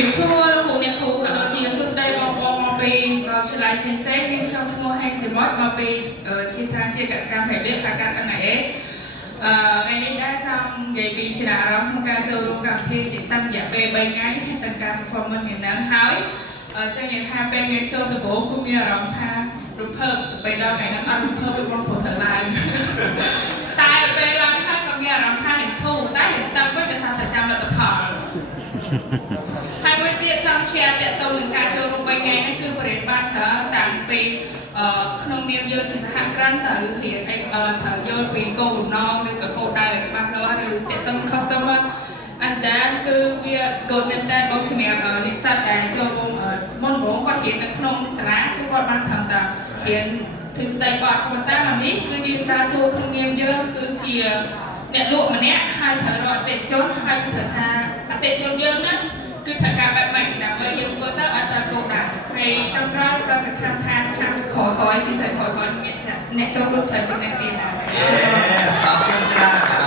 ពីសួរលោកគ្រូអ្នកគ្រូក៏ដូចជាសួស្តីបងប្អូនមកពីសាកលវិទ្យាល័យផ្សេងៗមានខ្ញុំឈ្មោះហេងសីម៉ុតមកពីជាឋានជាកសិកម្មភេទលៀបការកាត់ NIA ថ្ងៃនេះដែរចង់និយាយពីចំណាប់អារម្មណ៍ក្នុងការចូលរួមកម្មវិធីជាតាំងរយៈពេល3ថ្ងៃហើយទាំងការ performance មានឡើងហើយចឹងនិយាយថាពេលមានចូលដំបូងគឺមានអារម្មណ៍ថារំភើបទៅដល់ថ្ងៃហ្នឹងអត់រំភើបពីបងប្អូនធ្វើឡើងតែពេលឡើងហើយក៏មានអារម្មណ៍ថាហិនធូរតែហិនតាំងវិញដោយសារតែចាំលទ្ធផលហើយមួយទៀតចង់ share តទៅនឹងការចូលរួម3ថ្ងៃហ្នឹងគឺបរិយាបានច្រើនតាំងពីក្នុងនាមយើងជាសហគ្រិនត្រូវរៀនត្រូវយល់ពីគោលបំណងឬក៏គោលដៅឲ្យច្បាស់លាស់ឬតទៅ customer and then គឺវាគោលមែនតើបងសម្រាប់និស្សិតដែលចូលរួមមុនបងគាត់រៀននៅក្នុងសាលាគឺគាត់បានត្រឹមតែរៀនទ្រឹស្ដីបទក៏ប៉ុន្តែមកនេះគឺយើងដើរតួក្នុងនាមយើងគឺជាអ្នកលក់ម្នាក់ហើយត្រូវរកអតិថិជនហើយត្រូវថាអតិថិជនយើងហ្នឹងគឺត្រូវការបែបម៉េចដើម្បីយើងធ្វើទៅឲ្យត្រូវគោលដៅហើយចុងក្រោយក៏សង្ឃឹមថាឆ្នាំក្រោយៗស៊ីស័យក្រោយៗអ្នកចូលរួមច្រើនចំណេះទៀតដែរអរគុណច្រើន